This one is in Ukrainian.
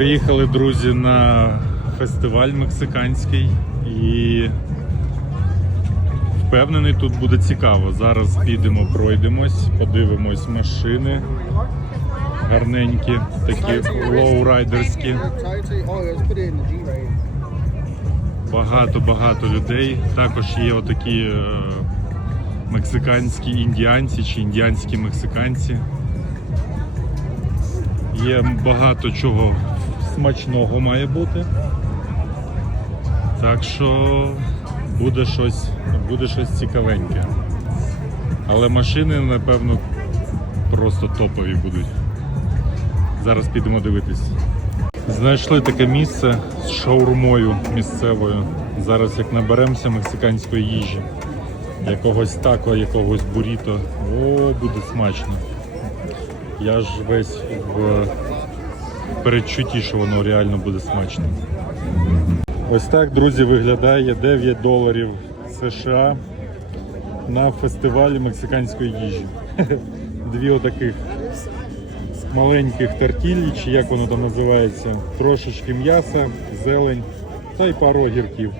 Приїхали друзі на фестиваль мексиканський і впевнений, тут буде цікаво. Зараз підемо, пройдемось, подивимось машини. Гарненькі, такі лоурайдерські. Багато-багато людей. Також є отакі е, мексиканські індіанці чи індіанські мексиканці. Є багато чого смачного має бути. Так що буде щось, буде щось цікавеньке. Але машини, напевно, просто топові будуть. Зараз підемо дивитись. Знайшли таке місце з шаурмою місцевою. Зараз як наберемося мексиканської їжі, якогось тако, якогось буріто. О, буде смачно. Я ж весь в передчутті, що воно реально буде смачно. Ось так, друзі, виглядає 9 доларів США на фестивалі мексиканської їжі. Дві отаких маленьких тортілі, чи як воно там називається, трошечки м'яса, зелень та й пару огірків.